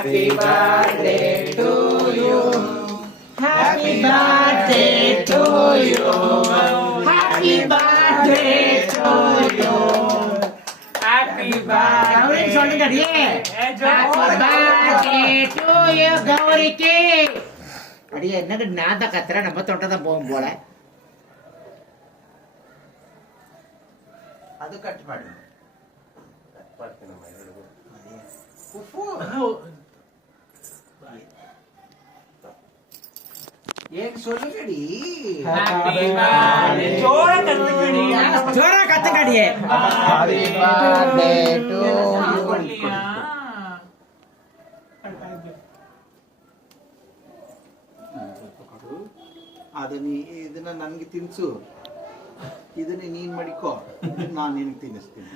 Happy birthday to you. Happy birthday to you. Happy birthday to you. Happy birthday. சொல்லுங்க அடியே. Happy birthday to you கௌரிக்கு. அடியே என்னங்க நான் தான் கத்துறேன், நம்ம தொண்டை தான் போகும் போல. ಅದು ಕಟ್ ಮಾಡಿ ಏನ್ சொல்லுங்கடி. ಜೋರ ಕತ್ತುಕಡಿಯೇ. Happy birthday to you. ಅದನ್ನ ಇದನ್ನ ನನ್ಗೆ ತಿನ್ಸು, ಇದನ್ನ ನೀನ್ ಮಡಿಕೋ, ನಾನು ನಿನಗೆ ತಿನ್ನಿಸ್ತೀನಿ.